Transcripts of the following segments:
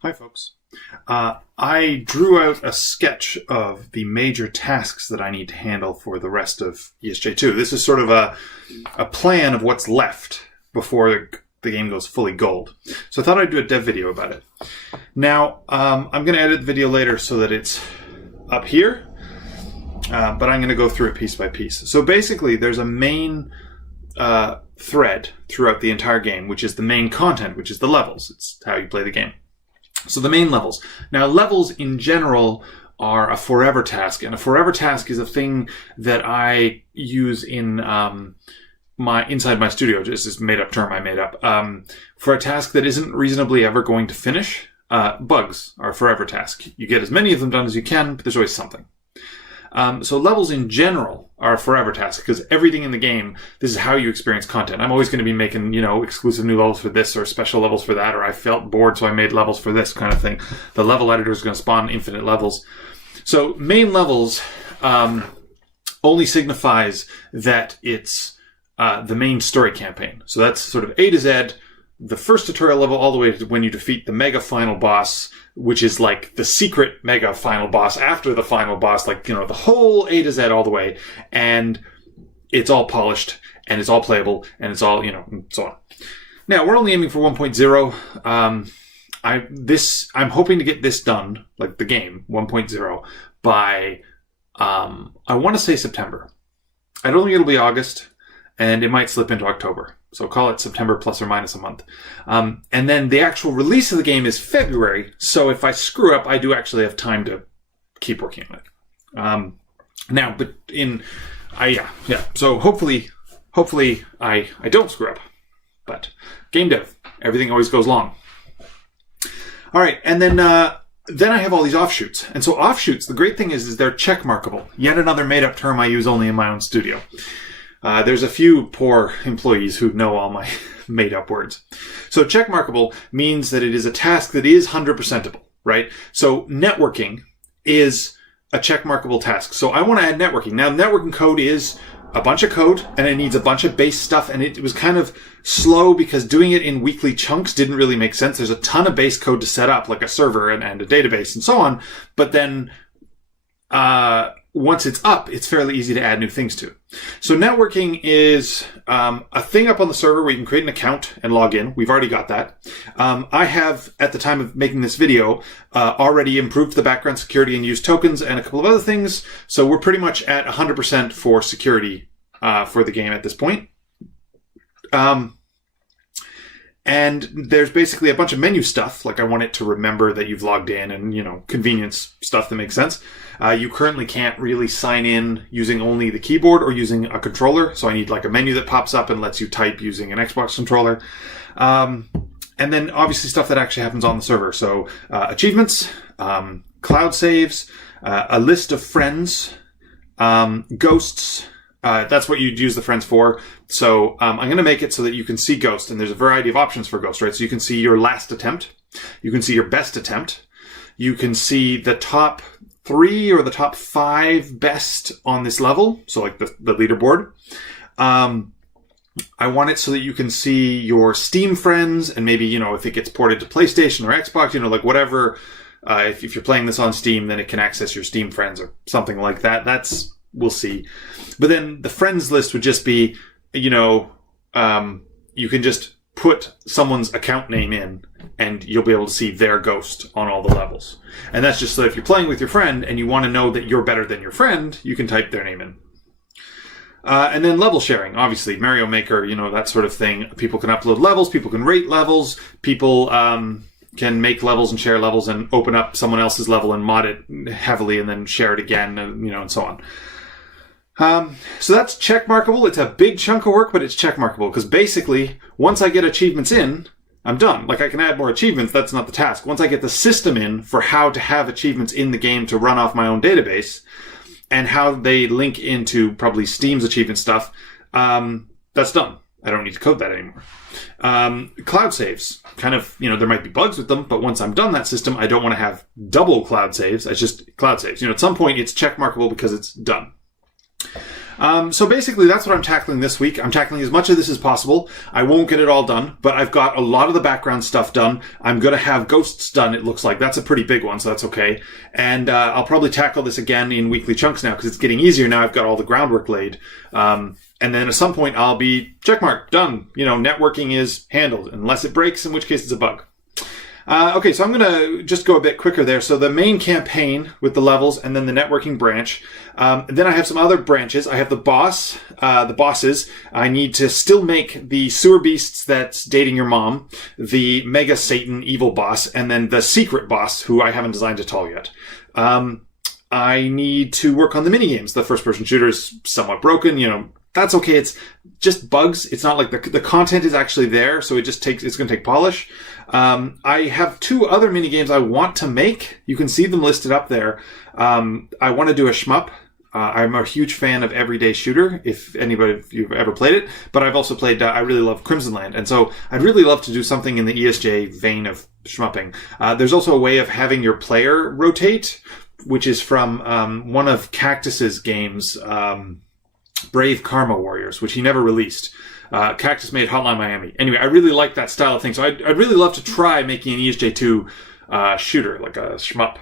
Hi, folks. I drew out a sketch of the major tasks that I need to handle for the rest of ESJ2. This is sort of a plan of what's left before the game goes fully gold. So I thought I'd do a dev video about it. Now, I'm going to edit the video later so that it's up here, but I'm going to go through it piece by piece. So basically, there's a main thread throughout the entire game, which is the main content, which is the levels. It's how you play the game. So the main levels. Now, levels in general are a forever task, and a forever task is a thing that I use in inside my studio. Just this made-up term I made up for a task that isn't reasonably ever going to finish. Bugs are a forever task. You get as many of them done as you can, but there's always something. So levels in general are a forever task because everything in the game, this is how you experience content. I'm always going to be making, exclusive new levels for this or special levels for that, or I felt bored so I made levels for this kind of thing. The level editor is going to spawn infinite levels. So main levels only signifies that it's the main story campaign. So that's sort of A to Z, the first tutorial level all the way to when you defeat the mega final boss, which is like the secret mega final boss after the final boss, like, the whole A to Z all the way. And it's all polished and it's all playable and it's all, and so on. Now, we're only aiming for 1.0. I'm hoping to get this done, like the game 1.0, by, I want to say September. I don't think it'll be August, and it might slip into October. So call it September plus or minus a month. And then the actual release of the game is February. So if I screw up, I do actually have time to keep working on it. So hopefully I don't screw up. But game dev, everything always goes long. All right. And then I have all these offshoots. And so offshoots, the great thing is they're check markable. Yet another made up term I use only in my own studio. There's a few poor employees who know all my made-up words. So check markable means that it is a task that is 100%able, right? So networking is a check markable task. So I want to add networking. Now, networking code is a bunch of code, and it needs a bunch of base stuff, and it was kind of slow because doing it in weekly chunks didn't really make sense. There's a ton of base code to set up, like a server and a database and so on, but then once it's up, it's fairly easy to add new things to. So networking is a thing up on the server where you can create an account and log in. We've already got that. I have, at the time of making this video, already improved the background security and used tokens and a couple of other things. So we're pretty much at 100% for security for the game at this point. And there's basically a bunch of menu stuff, like I want it to remember that you've logged in and, convenience stuff that makes sense. You currently can't really sign in using only the keyboard or using a controller. So I need like a menu that pops up and lets you type using an Xbox controller. And then obviously stuff that actually happens on the server. So achievements, cloud saves, a list of friends, ghosts. That's what you'd use the friends for. So I'm going to make it so that you can see Ghost, and there's a variety of options for Ghost, right? So you can see your last attempt. You can see your best attempt. You can see the top 3 or the top 5 best on this level. So like the leaderboard. I want it so that you can see your Steam friends, and maybe, if it gets ported to PlayStation or Xbox, like whatever. If you're playing this on Steam, then it can access your Steam friends or something like that. We'll see. But then the friends list would just be, you can just put someone's account name in and you'll be able to see their ghost on all the levels. And that's just so if you're playing with your friend and you want to know that you're better than your friend, you can type their name in. And then level sharing, obviously, Mario Maker, that sort of thing. People can upload levels, people can rate levels, people can make levels and share levels and open up someone else's level and mod it heavily and then share it again, and so on. So that's check markable. It's a big chunk of work, but it's check markable because basically once I get achievements in, I'm done. Like I can add more achievements. That's not the task. Once I get the system in for how to have achievements in the game to run off my own database and how they link into probably Steam's achievement stuff, that's done. I don't need to code that anymore. Cloud saves, kind of, there might be bugs with them, but once I'm done that system, I don't want to have double cloud saves. It's just cloud saves. At some point it's check markable because it's done. So basically, that's what I'm tackling this week. I'm tackling as much of this as possible. I won't get it all done, but I've got a lot of the background stuff done. I'm going to have ghosts done, it looks like. That's a pretty big one, so that's okay. And I'll probably tackle this again in weekly chunks now, because it's getting easier now. I've got all the groundwork laid. And then at some point, I'll be checkmark, done. Networking is handled, unless it breaks, in which case it's a bug. Okay, so I'm going to just go a bit quicker there. So the main campaign with the levels and then the networking branch. Then I have some other branches. I have the bosses. I need to still make the sewer beasts that's dating your mom, the Mega Satan evil boss, and then the secret boss, who I haven't designed at all yet. I need to work on the minigames. The first-person shooter is somewhat broken, That's okay. It's just bugs. It's not like the content is actually there, so it's going to take polish. I have 2 other mini games I want to make. You can see them listed up there. I want to do a shmup. I'm a huge fan of Everyday Shooter, if you've ever played it, but I've also played, I really love Crimson Land, and so I'd really love to do something in the ESJ vein of shmupping. There's also a way of having your player rotate, which is from one of Cactus's games, Brave Karma Warriors, which he never released. Cactus made Hotline Miami. Anyway, I really like that style of thing, so I'd really love to try making an ESJ2 shooter, like a shmup.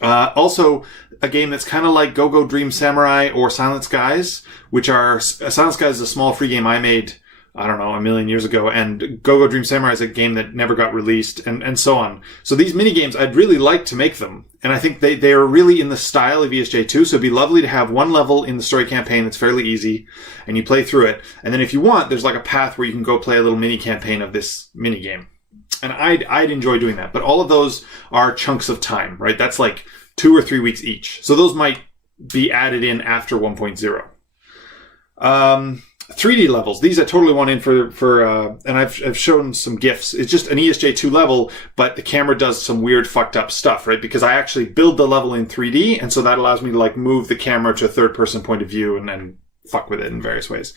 Also, a game that's kind of like Go-Go Dream Samurai or Silent Skies, which are... Silent Skies is a small free game I made, I don't know, a million years ago, and Go-Go Dream Samurai is a game that never got released, and so on. So these mini-games, I'd really like to make them, and I think they are really in the style of ESJ2, so it'd be lovely to have one level in the story campaign that's fairly easy, and you play through it, and then if you want, there's like a path where you can go play a little mini-campaign of this mini-game. And I'd enjoy doing that, but all of those are chunks of time, right? That's like 2 or 3 weeks each. So those might be added in after 1.0. 3D levels. These I totally want in for and I've shown some GIFs. It's just an ESJ2 level, but the camera does some weird fucked up stuff, right? Because I actually build the level in 3D, and so that allows me to like move the camera to a third person point of view and fuck with it in various ways.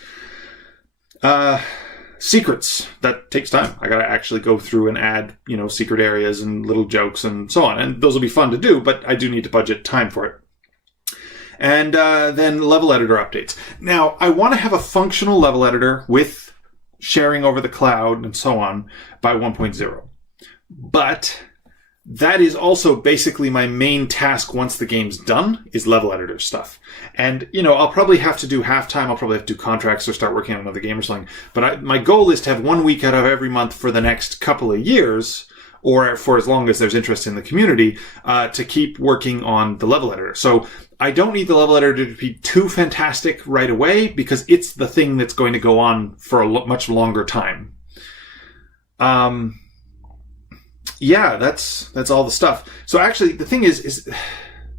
Secrets. That takes time. I gotta actually go through and add, secret areas and little jokes and so on. And those will be fun to do, but I do need to budget time for it. And then level editor updates. Now, I want to have a functional level editor with sharing over the cloud and so on by 1.0. But that is also basically my main task once the game's done, is level editor stuff. And, I'll probably have to do halftime. I'll probably have to do contracts or start working on another game or something. But my goal is to have 1 week out of every month for the next couple of years, or for as long as there's interest in the community, to keep working on the level editor. So I don't need the level editor to be too fantastic right away, because it's the thing that's going to go on for a much longer time. Yeah, that's all the stuff. So actually, the thing is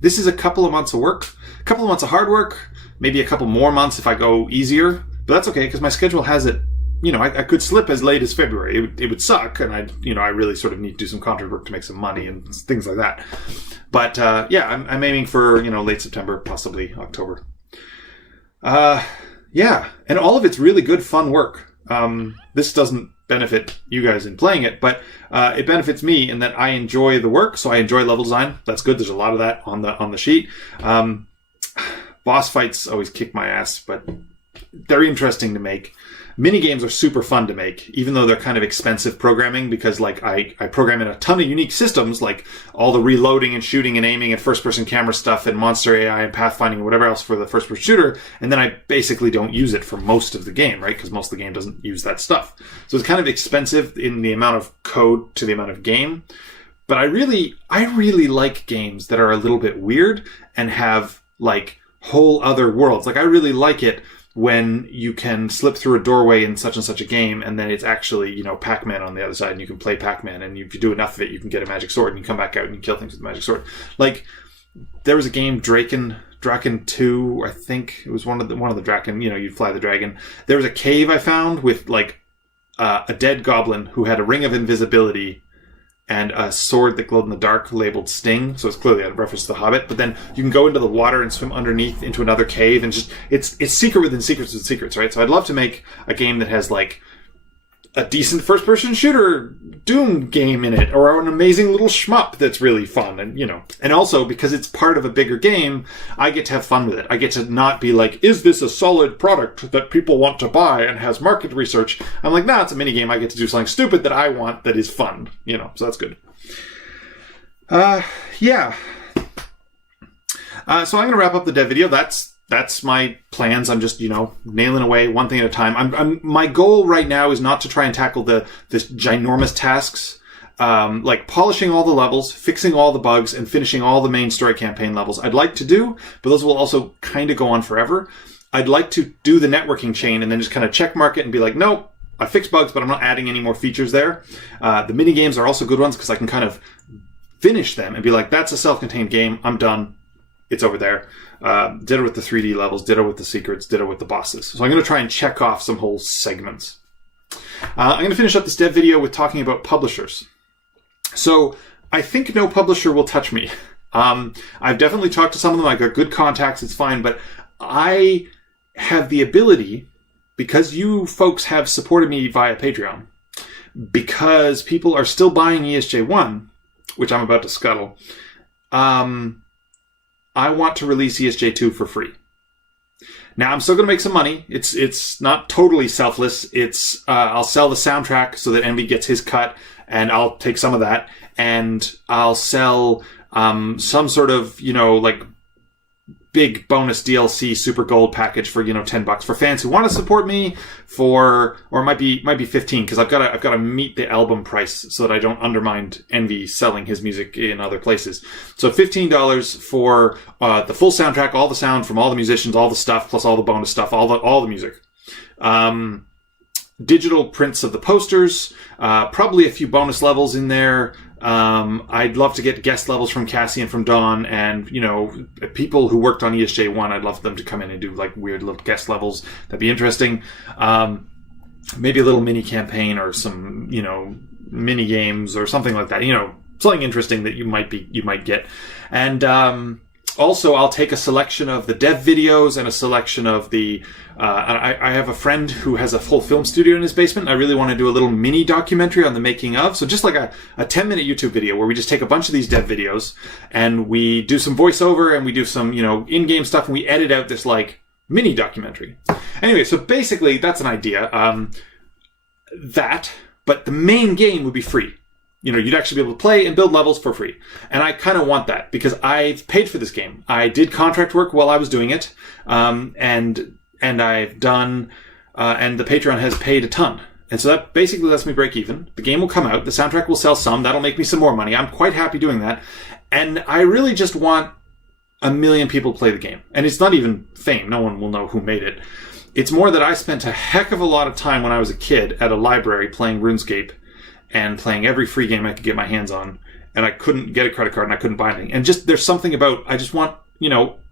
this is a couple of months of work, a couple of months of hard work, maybe a couple more months if I go easier, but that's okay, because my schedule has it. I could slip as late as February. It would suck, and I really sort of need to do some contract work to make some money and things like that. But yeah, I'm aiming for late September, possibly October. Yeah, and all of it's really good, fun work. This doesn't benefit you guys in playing it, but it benefits me in that I enjoy the work, so I enjoy level design. That's good. There's a lot of that on the sheet. Boss fights always kick my ass, but they're interesting to make. Minigames are super fun to make, even though they're kind of expensive programming, because I program in a ton of unique systems, like all the reloading and shooting and aiming and first-person camera stuff and monster AI and pathfinding and whatever else for the first-person shooter, and then I basically don't use it for most of the game, right? Because most of the game doesn't use that stuff. So it's kind of expensive in the amount of code to the amount of game. But I really like games that are a little bit weird and have like whole other worlds. Like I really like it when you can slip through a doorway in such and such a game, and then it's actually, Pac-Man on the other side, and you can play Pac-Man, and if you do enough of it, you can get a magic sword, and you come back out and you kill things with a magic sword. Like, there was a game, Draken 2, I think it was one of the Draken, you'd fly the dragon. There was a cave I found with, a dead goblin who had a ring of invisibility and a sword that glowed in the dark labeled Sting. So it's clearly a reference to The Hobbit. But then you can go into the water and swim underneath into another cave, and just it's secret within secrets with secrets, right? So I'd love to make a game that has a decent first-person shooter Doom game in it, or an amazing little shmup that's really fun, and also because it's part of a bigger game, I get to have fun with it. I get to not be like, is this a solid product that people want to buy and has market research? I'm like, nah, it's a mini game. I get to do something stupid that I want that is fun, so that's good. Yeah. So I'm going to wrap up the dev video. That's my plans. I'm just, nailing away one thing at a time. My goal right now is not to try and tackle this ginormous tasks, like polishing all the levels, fixing all the bugs, and finishing all the main story campaign levels. I'd like to do, but those will also kind of go on forever. I'd like to do the networking chain and then just kind of check mark it and be like, nope, I fixed bugs, but I'm not adding any more features there. The mini games are also good ones because I can kind of finish them and be like, that's a self-contained game. I'm done. It's over there. Ditto with the 3D levels, ditto with the secrets, ditto with the bosses. So I'm going to try and check off some whole segments. I'm going to finish up this dev video with talking about publishers. So I think no publisher will touch me. I've definitely talked to some of them. I've got good contacts. It's fine. But I have the ability, because you folks have supported me via Patreon, because people are still buying ESJ1, which I'm about to scuttle, I want to release ESJ2 for free. Now, I'm still going to make some money. It's not totally selfless. It's I'll sell the soundtrack so that Envy gets his cut, and I'll take some of that, and I'll sell some sort of, like big bonus DLC super gold package for, $10 for fans who want to support me or it might be 15 because I've got to meet the album price so that I don't undermine Envy selling his music in other places. So $15 for the full soundtrack, all the sound from all the musicians, all the stuff, plus all the bonus stuff, all the music. Digital prints of the posters, probably a few bonus levels in there. I'd love to get guest levels from Cassie and from Dawn, and people who worked on ESJ1. I'd love them to come in and do like weird little guest levels. That'd be interesting. Maybe a little mini campaign or some mini games or something like that. Something interesting that you might get. And also, I'll take a selection of the dev videos and a selection of the... I have a friend who has a full film studio in his basement. I really want to do a little mini documentary on the making of. So just like a 10-minute YouTube video where we just take a bunch of these dev videos and we do some voiceover and we do some, in-game stuff and we edit out this like mini documentary. Anyway, so basically that's an idea. But the main game would be free. You'd actually be able to play and build levels for free. And I kind of want that because I've paid for this game. I did contract work while I was doing it. And I've done, and the Patreon has paid a ton. And so that basically lets me break even. The game will come out. The soundtrack will sell some. That'll make me some more money. I'm quite happy doing that. And I really just want 1 million people to play the game. And it's not even fame. No one will know who made it. It's more that I spent a heck of a lot of time when I was a kid at a library playing RuneScape and playing every free game I could get my hands on. And I couldn't get a credit card and I couldn't buy anything. And just there's something about, I just want,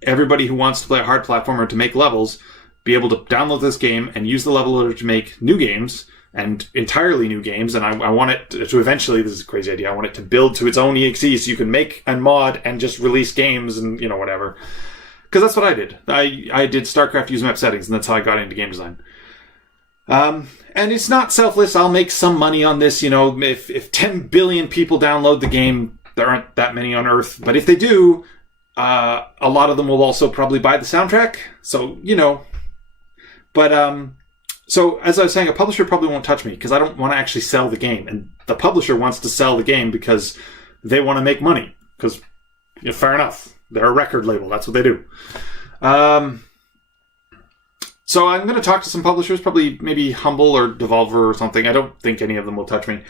everybody who wants to play a hard platformer to make levels be able to download this game and use the level loader to make new games and entirely new games. And I want it to eventually, this is a crazy idea, I want it to build to its own EXE so you can make and mod and just release games and, whatever. Because that's what I did. I did StarCraft user map settings, and that's how I got into game design. And it's not selfless. I'll make some money on this. If 10 billion people download the game, there aren't that many on Earth. But if they do, a lot of them will also probably buy the soundtrack. So, But, so as I was saying, a publisher probably won't touch me because I don't want to actually sell the game. And the publisher wants to sell the game because they want to make money. Because, fair enough. They're a record label. That's what they do. So I'm going to talk to some publishers, probably maybe Humble or Devolver or something. I don't think any of them will touch me.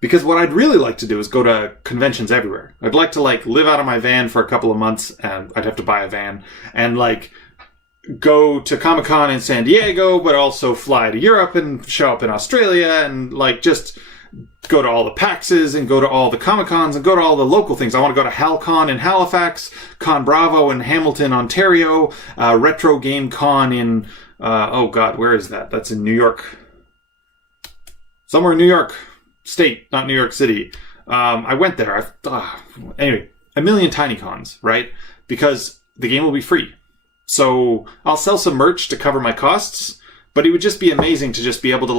Because what I'd really like to do is go to conventions everywhere. I'd like to live out of my van for a couple of months, and I'd have to buy a van, and go to Comic-Con in San Diego, but also fly to Europe and show up in Australia and just go to all the PAXs and go to all the Comic-Cons and go to all the local things. I want to go to HalCon in Halifax, Con Bravo in Hamilton, Ontario, Retro Game Con in, where is that? That's in New York. Somewhere in New York State, not New York City. I went there. Anyway, 1 million tiny cons, right? Because the game will be free. So I'll sell some merch to cover my costs, but it would just be amazing to just be able to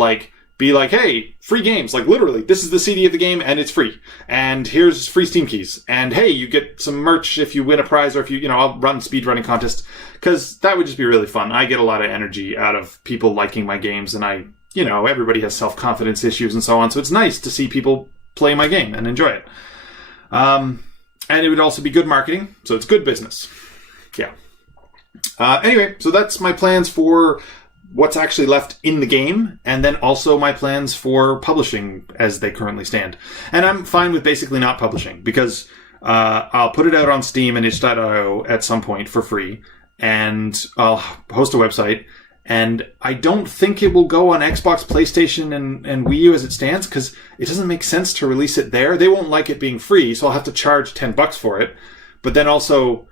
be like, hey, free games. Like, literally, this is the CD of the game, and it's free. And here's free Steam keys. And, hey, you get some merch if you win a prize, or if you I'll run speedrunning contests. Because that would just be really fun. I get a lot of energy out of people liking my games, and everybody has self-confidence issues and so on. So it's nice to see people play my game and enjoy it. And it would also be good marketing, so it's good business. Yeah. Anyway, so that's my plans for what's actually left in the game, and then also my plans for publishing as they currently stand. And I'm fine with basically not publishing, because I'll put it out on Steam and itch.io at some point for free, and I'll host a website, and I don't think it will go on Xbox, PlayStation, and Wii U as it stands, because it doesn't make sense to release it there. They won't like it being free, so I'll have to charge $10 for it. But then also,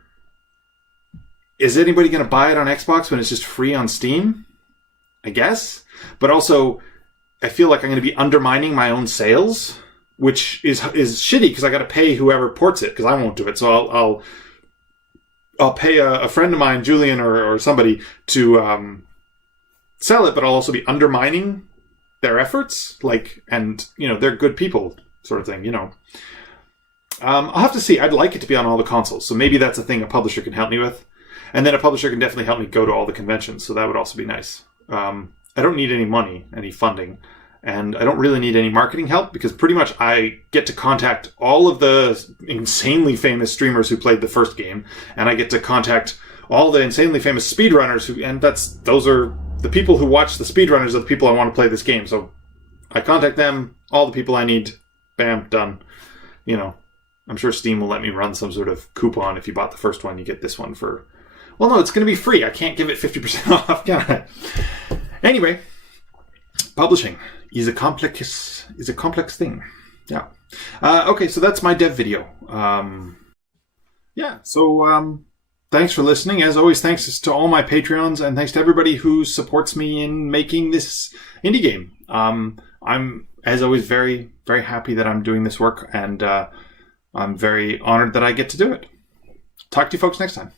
is anybody going to buy it on Xbox when it's just free on Steam? I guess. But also, I feel like I'm going to be undermining my own sales, which is shitty, because I got to pay whoever ports it, because I won't do it. So I'll pay a friend of mine, Julian or somebody, to sell it, but I'll also be undermining their efforts. They're good people, sort of thing, I'll have to see. I'd like it to be on all the consoles, so maybe that's a thing a publisher can help me with. And then a publisher can definitely help me go to all the conventions, so that would also be nice. I don't need any money, any funding, and I don't really need any marketing help, because pretty much I get to contact all of the insanely famous streamers who played the first game, and I get to contact all the insanely famous speedrunners those are the people who watch the speedrunners are the people I want to play this game. So I contact them, all the people I need, bam, done. I'm sure Steam will let me run some sort of coupon. If you bought the first one, you get this one for... Well, no, it's going to be free. I can't give it 50% off, can I? Anyway, publishing is a complex thing. Yeah. Okay, so that's my dev video. Thanks for listening. As always, thanks to all my Patreons, and thanks to everybody who supports me in making this indie game. I'm, as always, very, very happy that I'm doing this work, and I'm very honored that I get to do it. Talk to you folks next time.